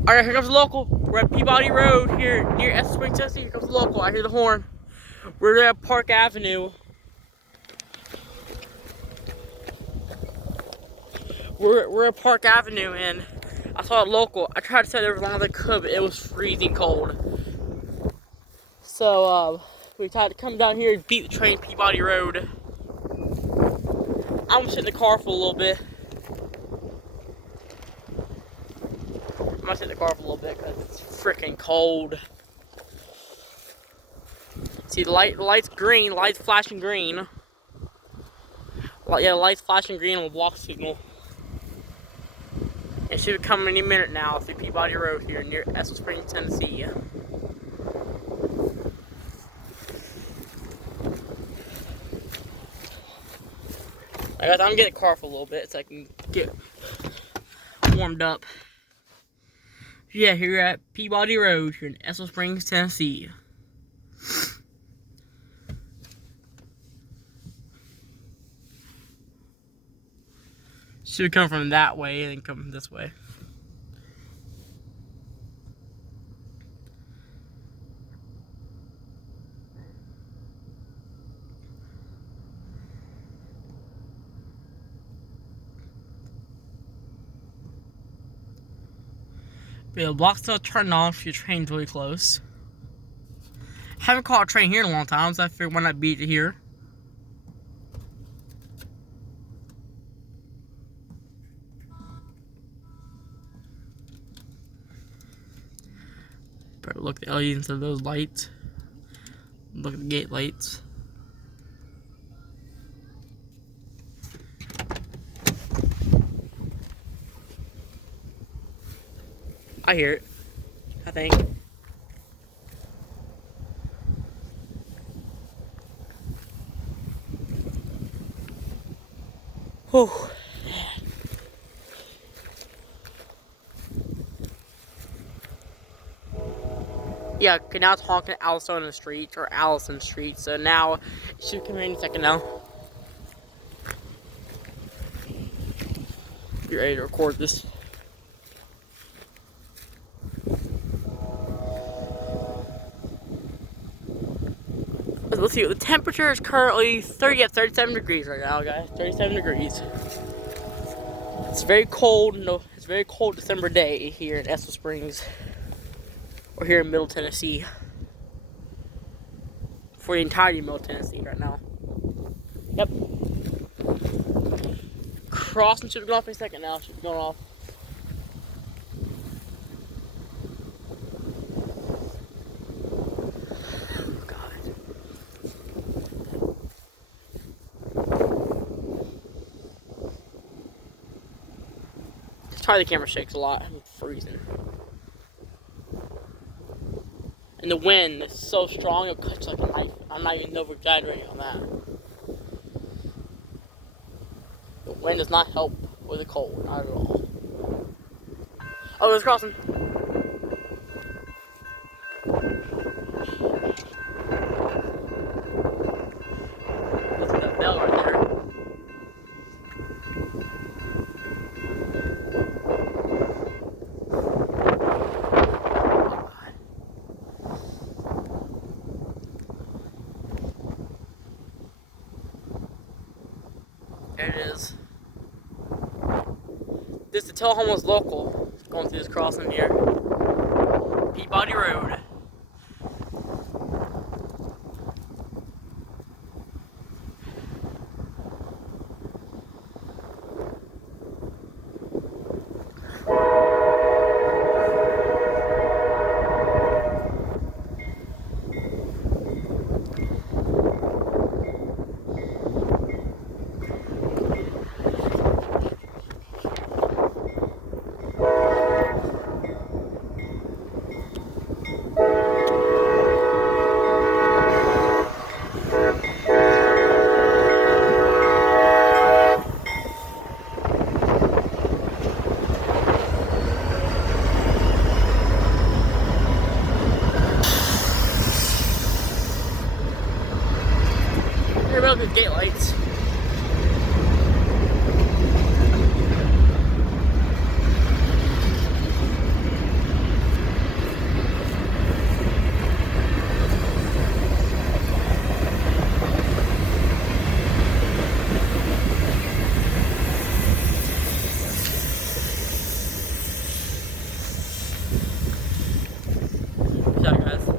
Alright, here comes the local. We're at Peabody Road here near Estel Springs, Tennessee. Here comes the local. I hear the horn. We're at Park Avenue. We're at Park Avenue, and I saw a local. I tried to stay there as long as I could, but it was freezing cold. So we decided to come down here and beat the train Peabody Road. I'm gonna sit in the car for a little bit. I'm gonna sit in the car for a little bit because it's freaking cold. See, the light's green. The light's flashing green. Yeah, the light's flashing green on the walk signal. It should be coming any minute now through Peabody Road here near Estel Springs, Tennessee. I guess I'm gonna get in the car for a little bit so I can get warmed up. Yeah, here at Peabody Road here in Estel Springs, Tennessee. Should come from that way and then come this way. But the block's still turned on if your train's really close. Haven't caught a train here in a long time, so I figured why not beat it here. Better look at the LEDs instead of those lights. Look at the gate lights. I hear it, I think. Whew. Yeah, okay, now it's honking at Allison Street, or Allison Street, so now it should come in any second now. Be ready to record this. Let's see, the temperature is currently 37 degrees right now, guys. 37 degrees. It's very cold. No, it's a very cold December day here in Estel Springs, or here in Middle Tennessee. For the entirety of Middle Tennessee right now. Yep. Crossing should be going off in a second now. Should be going off. Probably the camera shakes a lot. I'm freezing. And the wind is so strong it cuts like a knife. I'm not even over exaggerating on that. The wind does not help with the cold, not at all. Oh, there's crossing. Look at that bell right there. There it is. This is the Telehome's local. Going through this crossing here. Peabody Road. Here we go, the gate light.